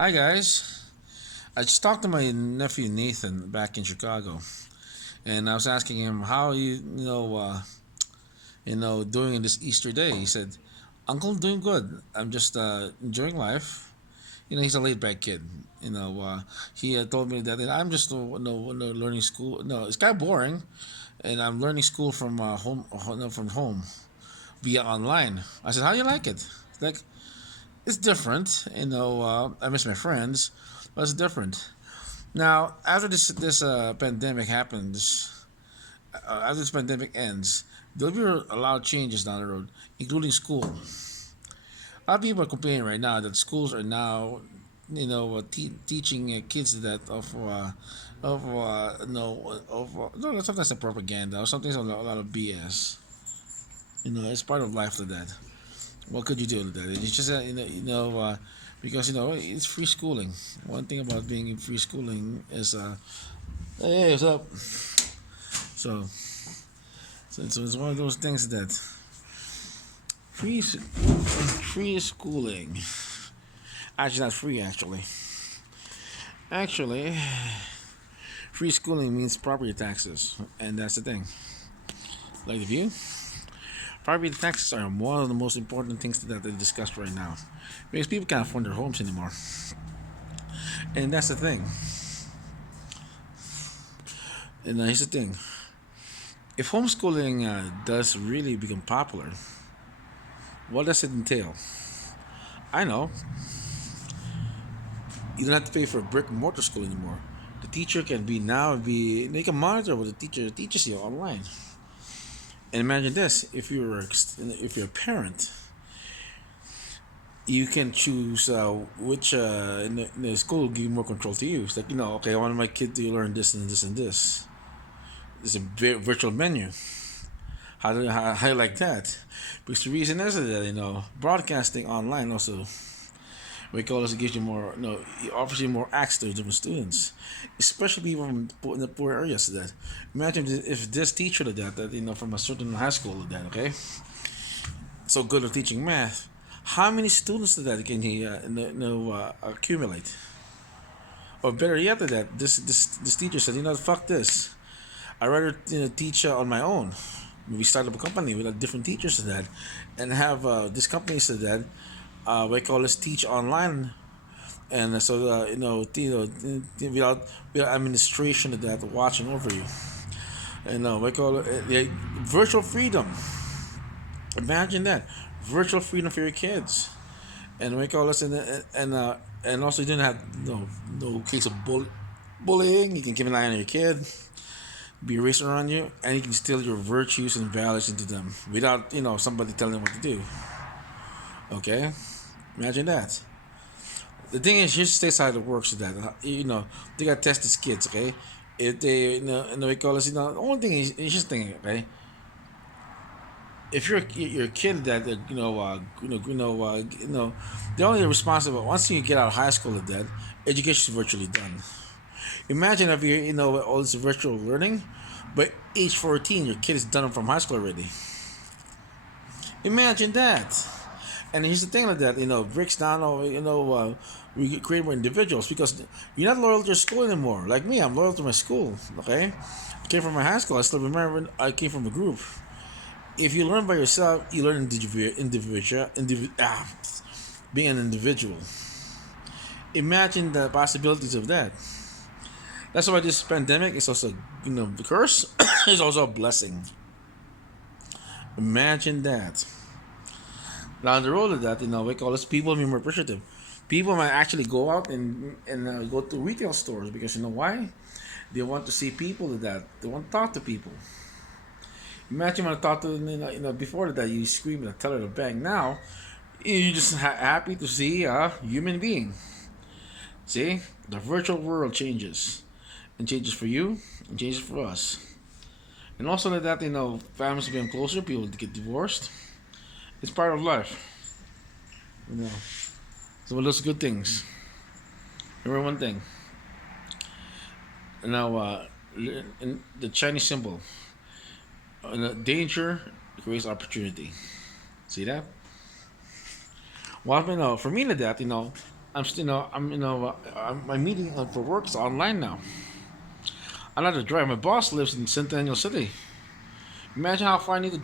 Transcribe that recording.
Hi guys. I just talked to my nephew Nathan back in Chicago, and I was asking him how doing this Easter day. He said, "Uncle, doing good. I'm just enjoying life." He's a laid back kid. He told me that I'm just learning school. No, it's kind of boring, and I'm learning school from home, no, from home via online. I said, "How do you like it?" Like, it's different. I miss my friends, but it's different. Now, after this pandemic happens, after this pandemic ends, there'll be a lot of changes down the road, including school. A lot of people are complaining right now that schools are now, teaching kids that no, sometimes a propaganda or something's a lot of BS. It's part of life to that. What could you do with that? It's just because it's free schooling. One thing about being in free schooling is hey, what's up? So, so it's one of those things that free schooling. Actually, not free. Actually, free schooling means property taxes, and that's the thing. Like the view, property taxes are one of the most important things that they discussed right now, because people can't afford their homes anymore, and that's the thing. And here's the thing: if homeschooling does really become popular, what does it entail? I know you don't have to pay for a brick and mortar school anymore. The teacher can be now be they can monitor what the teacher teaches you online. And imagine this: if you're a parent, you can choose which in the school will give more control to you. It's like okay, I want my kid to learn this and this and this. It's a virtual menu. How do you like that? Because the reason is that broadcasting online also we call it gives you more, it offers you more access to different students, especially people from in the poor areas. That imagine if this teacher did that from a certain high school did that, okay, so good at teaching math, how many students did that can he accumulate? Or better yet, than that this teacher said, fuck this, I rather teach on my own. We start up a company with different teachers to that, and have this company so that we call this teach online, and so without administration of that watching over you, and we call it virtual freedom. Imagine that, virtual freedom for your kids, and we call this and also you didn't have no case of bullying. You can keep an eye on your kid, be erased around you, and you can steal your virtues and values into them without somebody telling them what to do. Okay, imagine that. The thing is, here's the side of works that they got to test these kids. Okay, if they we call this the only thing is just thing. Okay, if you're a kid that they're only responsible once you get out of high school of that education is virtually done. Imagine if you all this virtual learning, but age 14 your kid is done from high school already. Imagine that. And here's the thing like that, breaks down, we create more individuals because you're not loyal to your school anymore. Like me, I'm loyal to my school, okay? I came from my high school, I still remember I came from a group. If you learn by yourself, you learn being an individual. Imagine the possibilities of that. That's why this pandemic is also, the curse is also a blessing. Imagine that. Down the road of that, we call this people being more appreciative. People might actually go out and go to retail stores because why? They want to see people that they want to talk to people. Imagine when I talk to before that you scream at the teller to bang. Now you're just happy to see a human being. See, the virtual world changes, and changes for you, and changes for us, and also that families become closer. People get divorced. It's part of life. You know. So those good things. Remember one thing. Now, in the Chinese symbol, danger creates opportunity. See that? Well, for me, that I'm still, my meeting for work's online now. I don't have to drive. My boss lives in Centennial City. Imagine how far I need to